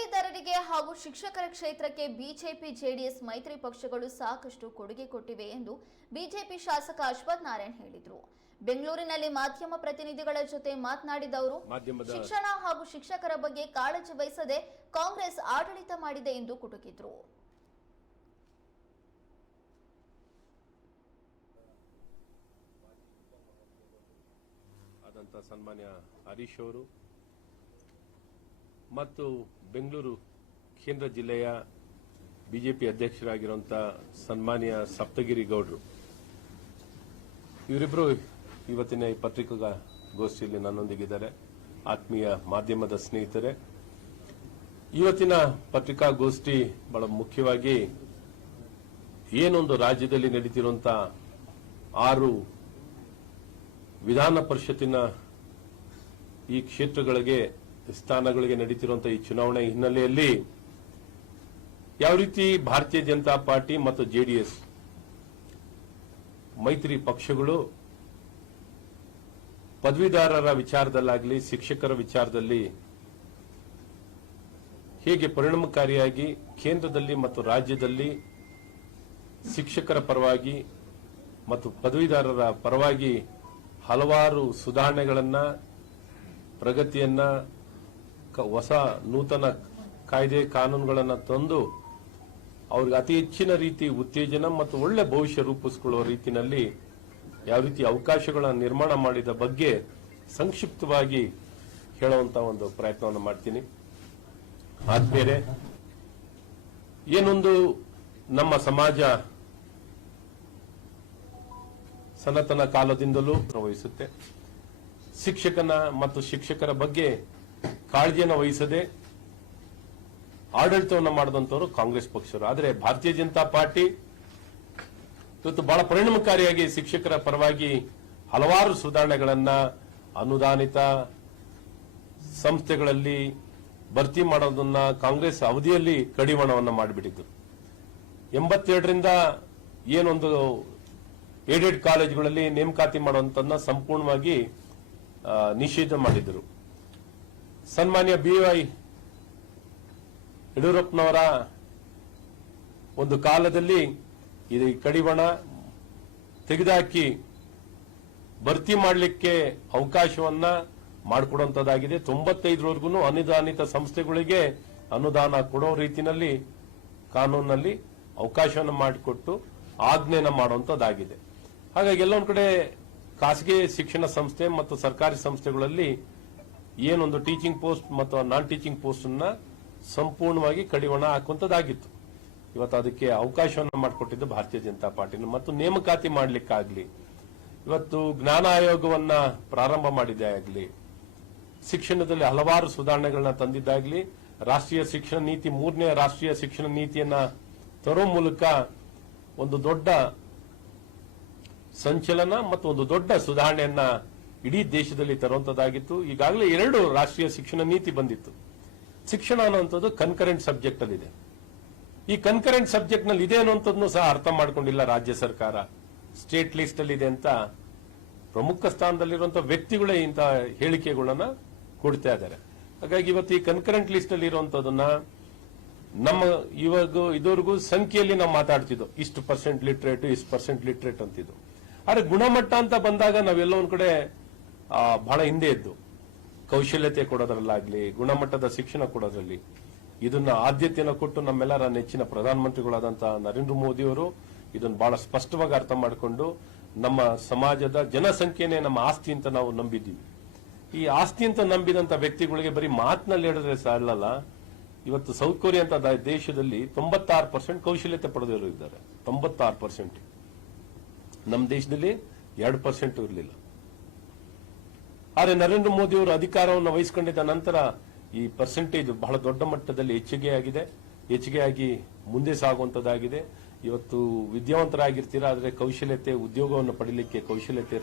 ಪದವೀಧರರಿಗೆ ಹಾಗೂ ಶಿಕ್ಷಕರ ಕ್ಷೇತ್ರಕ್ಕೆ ಬಿಜೆಪಿ ಜೆಡಿಎಸ್ ಮೈತ್ರಿ ಪಕ್ಷಗಳು ಸಾಕಷ್ಟು ಕೊಡುಗೆ ಕೊಟ್ಟಿವೆ ಎಂದು ಬಿಜೆಪಿ ಶಾಸಕ ಅಶ್ವಥ್ ನಾರಾಯಣ್ ಹೇಳಿದರು. ಬೆಂಗಳೂರಿನಲ್ಲಿ ಮಾಧ್ಯಮ ಪ್ರತಿನಿಧಿಗಳ ಜೊತೆ ಮಾತನಾಡಿದ ಅವರು ಶಿಕ್ಷಣ ಹಾಗೂ ಶಿಕ್ಷಕರ ಬಗ್ಗೆ ಕಾಳಜಿ ವಹಿಸದೆ ಕಾಂಗ್ರೆಸ್ ಆಡಳಿತ ಮಾಡಿದೆ ಎಂದು ಕುಟುಕಿದ್ರು. ಸನ್ಮಾನ್ಯ ಹರೀಶ್ ಅವರು ಮತ್ತು ಬೆಂಗಳೂರು ಕೇಂದ್ರ ಜಿಲ್ಲೆಯ ಬಿಜೆಪಿ ಅಧ್ಯಕ್ಷರಾಗಿರುವಂಥ ಸನ್ಮಾನ್ಯ ಸಪ್ತಗಿರಿ ಗೌಡರು. ಇವರಿಬ್ಬರು ಇವತ್ತಿನ ಈ ಪತ್ರಿಕಾಗೋಷ್ಠಿಯಲ್ಲಿ ನನ್ನೊಂದಿಗಿದ್ದಾರೆ. ಆತ್ಮೀಯ ಮಾಧ್ಯಮದ ಸ್ನೇಹಿತರೆ, ಇವತ್ತಿನ ಪತ್ರಿಕಾಗೋಷ್ಠಿ ಬಹಳ ಮುಖ್ಯವಾಗಿ ಏನೊಂದು ರಾಜ್ಯದಲ್ಲಿ ನಡೀತಿರುವಂಥ ಆರು ವಿಧಾನ ಪರಿಷತ್ತಿನ ಈ ಕ್ಷೇತ್ರಗಳಿಗೆ ಸ್ಥಾನಗಳಿಗೆ ನಡೀತಿರುವಂತಹ ಈ ಚುನಾವಣೆ ಹಿನ್ನೆಲೆಯಲ್ಲಿ ಯಾವ ರೀತಿ ಭಾರತೀಯ ಜನತಾ ಪಾರ್ಟಿ ಮತ್ತು ಜೆಡಿಎಸ್ ಮೈತ್ರಿ ಪಕ್ಷಗಳು ಪದವೀಧರರ ವಿಚಾರದಲ್ಲಾಗಲಿ, ಶಿಕ್ಷಕರ ವಿಚಾರದಲ್ಲಿ ಹೇಗೆ ಪರಿಣಾಮಕಾರಿಯಾಗಿ ಕೇಂದ್ರದಲ್ಲಿ ಮತ್ತು ರಾಜ್ಯದಲ್ಲಿ ಶಿಕ್ಷಕರ ಪರವಾಗಿ ಮತ್ತು ಪದವೀಧರರ ಪರವಾಗಿ ಹಲವಾರು ಸುಧಾರಣೆಗಳನ್ನು, ಪ್ರಗತಿಯನ್ನ ಹೊಸ ನೂತನ ಕಾಯ್ದೆ ಕಾನೂನುಗಳನ್ನು ತಂದು ಅವ್ರಿಗೆ ಅತಿ ಹೆಚ್ಚಿನ ರೀತಿ ಉತ್ತೇಜನ ಮತ್ತು ಒಳ್ಳೆ ಭವಿಷ್ಯ ರೂಪಿಸಿಕೊಳ್ಳುವ ರೀತಿಯಲ್ಲಿ ಯಾವ ರೀತಿ ಅವಕಾಶಗಳನ್ನು ನಿರ್ಮಾಣ ಮಾಡಿದ ಬಗ್ಗೆ ಸಂಕ್ಷಿಪ್ತವಾಗಿ ಹೇಳುವಂತ ಒಂದು ಪ್ರಯತ್ನವನ್ನು ಮಾಡ್ತೀನಿ. ಆದ್ಮೇಲೆ ಏನೊಂದು ನಮ್ಮ ಸಮಾಜ ಸನಾತನ ಕಾಲದಿಂದಲೂ ಪ್ರವಹಿಸುತ್ತೆ. ಶಿಕ್ಷಕನ ಮತ್ತು ಶಿಕ್ಷಕರ ಬಗ್ಗೆ ಕಾಳಜಿಯನ್ನು ವಹಿಸದೆ ಆಡಳಿತವನ್ನು ಮಾಡಿದಂಥವರು ಕಾಂಗ್ರೆಸ್ ಪಕ್ಷರು. ಆದರೆ ಭಾರತೀಯ ಜನತಾ ಪಾರ್ಟಿ ಇವತ್ತು ಬಹಳ ಪರಿಣಾಮಕಾರಿಯಾಗಿ ಶಿಕ್ಷಕರ ಪರವಾಗಿ ಹಲವಾರು ಸುಧಾರಣೆಗಳನ್ನ ಅನುದಾನಿತ ಸಂಸ್ಥೆಗಳಲ್ಲಿ ಭರ್ತಿ ಮಾಡೋದನ್ನ ಕಾಂಗ್ರೆಸ್ ಅವಧಿಯಲ್ಲಿ ಕಡಿವಾಣವನ್ನು ಮಾಡಿಬಿಟ್ಟಿತ್ತು. ಎಂಬತ್ತೆರಡರಿಂದ ಏನೊಂದು ಏಡೆಡ್ ಕಾಲೇಜುಗಳಲ್ಲಿ ನೇಮಕಾತಿ ಮಾಡುವಂತನ್ನ ಸಂಪೂರ್ಣವಾಗಿ ನಿಷೇಧ ಮಾಡಿದರು. ಸನ್ಮಾನ್ಯ ಬಿ ವೈ ಯಡಿಯೂರಪ್ಪನವರ ಒಂದು ಕಾಲದಲ್ಲಿ ಇದು ಕಡಿವಣ ತೆಗೆದುಹಾಕಿ ಭರ್ತಿ ಮಾಡಲಿಕ್ಕೆ ಅವಕಾಶವನ್ನ ಮಾಡಿಕೊಡುವಂತದ್ದಾಗಿದೆ ತೊಂಬತ್ತೈದರವರೆಗೂ ಅನುದಾನಿತ ಸಂಸ್ಥೆಗಳಿಗೆ ಅನುದಾನ ಕೊಡೋ ರೀತಿಯಲ್ಲಿ ಕಾನೂನಲ್ಲಿ ಅವಕಾಶವನ್ನು ಮಾಡಿಕೊಟ್ಟು ಆಜ್ಞೆನ ಮಾಡುವಂತದ್ದಾಗಿದೆ ಹಾಗಾಗಿ ಎಲ್ಲೊಂದು ಕಡೆ ಖಾಸಗಿ ಶಿಕ್ಷಣ ಸಂಸ್ಥೆ ಮತ್ತು ಸರ್ಕಾರಿ ಸಂಸ್ಥೆಗಳಲ್ಲಿ ಏನೊಂದು ಟೀಚಿಂಗ್ ಪೋಸ್ಟ್ ಮತ್ತು ನಾನ್ ಟೀಚಿಂಗ್ ಪೋಸ್ಟ್ ಅನ್ನ ಸಂಪೂರ್ಣವಾಗಿ ಕಡಿವಾಣ ಹಾಕುವಂತದ್ದಾಗಿತ್ತು. ಇವತ್ತು ಅದಕ್ಕೆ ಅವಕಾಶವನ್ನು ಮಾಡಿಕೊಟ್ಟಿದ್ದು ಭಾರತೀಯ ಜನತಾ ಪಾರ್ಟಿನ ಮತ್ತು ನೇಮಕಾತಿ ಮಾಡಲಿಕ್ಕಾಗ್ಲಿ, ಇವತ್ತು ಜ್ಞಾನ ಆಯೋಗವನ್ನ ಪ್ರಾರಂಭ ಮಾಡಿದ್ದೇ ಆಗಲಿ, ಶಿಕ್ಷಣದಲ್ಲಿ ಹಲವಾರು ಸುಧಾರಣೆಗಳನ್ನ ತಂದಿದ್ದಾಗಲಿ, ರಾಷ್ಟ್ರೀಯ ಶಿಕ್ಷಣ ನೀತಿ, ಮೂರನೇ ರಾಷ್ಟ್ರೀಯ ಶಿಕ್ಷಣ ನೀತಿಯನ್ನ ತರೋ ಮೂಲಕ ಒಂದು ದೊಡ್ಡ ಸಂಚಲನ ಮತ್ತು ಒಂದು ದೊಡ್ಡ ಸುಧಾರಣೆಯನ್ನ ಇಡೀ ದೇಶದಲ್ಲಿ ತರುವಂತದ್ದಾಗಿತ್ತು. ಈಗಾಗಲೇ ಎರಡು ರಾಷ್ಟ್ರೀಯ ಶಿಕ್ಷಣ ನೀತಿ ಬಂದಿತ್ತು. ಶಿಕ್ಷಣ ಅನ್ನುವಂಥದ್ದು ಕನ್ಕರೆಂಟ್ ಸಬ್ಜೆಕ್ಟ್ ಅಲ್ಲಿದೆ. ಈ ಕನ್ಕರೆಂಟ್ ಸಬ್ಜೆಕ್ಟ್ನಲ್ಲಿ ಇದೆ ಅನ್ನುವಂಥದ್ದು ಸಹ ಅರ್ಥ ಮಾಡಿಕೊಂಡಿಲ್ಲ ರಾಜ್ಯ ಸರ್ಕಾರ. ಸ್ಟೇಟ್ ಲಿಸ್ಟ್ ಅಲ್ಲಿ ಇದೆ ಅಂತ ಪ್ರಮುಖ ಸ್ಥಾನದಲ್ಲಿರುವಂತಹ ವ್ಯಕ್ತಿಗಳೇ ಇಂತಹ ಹೇಳಿಕೆಗಳನ್ನ ಕೊಡ್ತಾ ಇದ್ದಾರೆ. ಹಾಗಾಗಿ ಇವತ್ತು ಈ ಕನ್ಕರೆಂಟ್ ಲಿಸ್ಟ್ ಅಲ್ಲಿ ಇರುವಂತದನ್ನ ನಮ್ಮ ಇವಾಗ ಇದುವರೆಗೂ ಸಂಖ್ಯೆಯಲ್ಲಿ ನಾವು ಮಾತಾಡ್ತಿದ್ವು ಇಷ್ಟು ಪರ್ಸೆಂಟ್ ಲಿಟ್ರೇಟ್ ಇಷ್ಟು ಪರ್ಸೆಂಟ್ ಲಿಟ್ರೇಟ್ ಅಂತಿದ್ದು. ಆದ್ರೆ ಗುಣಮಟ್ಟ ಅಂತ ಬಂದಾಗ ನಾವೆಲ್ಲ ಒಂದ್ ಕಡೆ ಬಹಳ ಹಿಂದೆ ಇದ್ದು. ಕೌಶಲ್ಯತೆ ಕೊಡೋದ್ರಲ್ಲಾಗ್ಲಿ, ಗುಣಮಟ್ಟದ ಶಿಕ್ಷಣ ಕೊಡೋದ್ರಲ್ಲಿ ಇದನ್ನ ಆದ್ಯತೆಯನ್ನು ಕೊಟ್ಟು ನಮ್ಮೆಲ್ಲರ ನೆಚ್ಚಿನ ಪ್ರಧಾನಮಂತ್ರಿಗಳಾದಂತಹ ನರೇಂದ್ರ ಮೋದಿ ಅವರು ಇದನ್ನ ಬಹಳ ಸ್ಪಷ್ಟವಾಗಿ ಅರ್ಥ ಮಾಡಿಕೊಂಡು ನಮ್ಮ ಸಮಾಜದ ಜನಸಂಖ್ಯೆನೇ ನಮ್ಮ ಆಸ್ತಿ ಅಂತ ನಾವು ನಂಬಿದ್ದೀವಿ. ಈ ಆಸ್ತಿ ಅಂತ ನಂಬಿದಂತ ವ್ಯಕ್ತಿಗಳಿಗೆ ಬರೀ ಮಾತಿನಲ್ಲಿ ಹೇಳಿದ್ರೆ ಸಾಲಲ್ಲ. ಇವತ್ತು ಸೌತ್ ಕೊರಿಯಾ ಅಂತ ದೇಶದಲ್ಲಿ ತೊಂಬತ್ತಾರು ಪರ್ಸೆಂಟ್ ಕೌಶಲ್ಯತೆ ಪಡೆದಿರೋ ಇದ್ದಾರೆ. ತೊಂಬತ್ತಾರು ಪರ್ಸೆಂಟ್ ನಮ್ಮ ದೇಶದಲ್ಲಿ ಎರಡು ಪರ್ಸೆಂಟ್ ಇರಲಿಲ್ಲ. ಆದರೆ ನರೇಂದ್ರ ಮೋದಿ ಅವರು ಅಧಿಕಾರವನ್ನು ವಹಿಸಿಕೊಂಡಿದ್ದ ನಂತರ ಈ ಪರ್ಸೆಂಟೇಜ್ ಬಹಳ ದೊಡ್ಡ ಮಟ್ಟದಲ್ಲಿ ಹೆಚ್ಚಿಗೆ ಆಗಿದೆ ಹೆಚ್ಚಿಗೆ ಮುಂದೆ ಸಾಗುವಂತದ್ದಾಗಿದೆ. ಇವತ್ತು ವಿದ್ಯಾವಂತರಾಗಿರ್ತೀರಾ, ಆದರೆ ಕೌಶಲ್ಯತೆ, ಉದ್ಯೋಗವನ್ನು ಪಡಿಲಿಕ್ಕೆ ಕೌಶಲ್ಯತೆ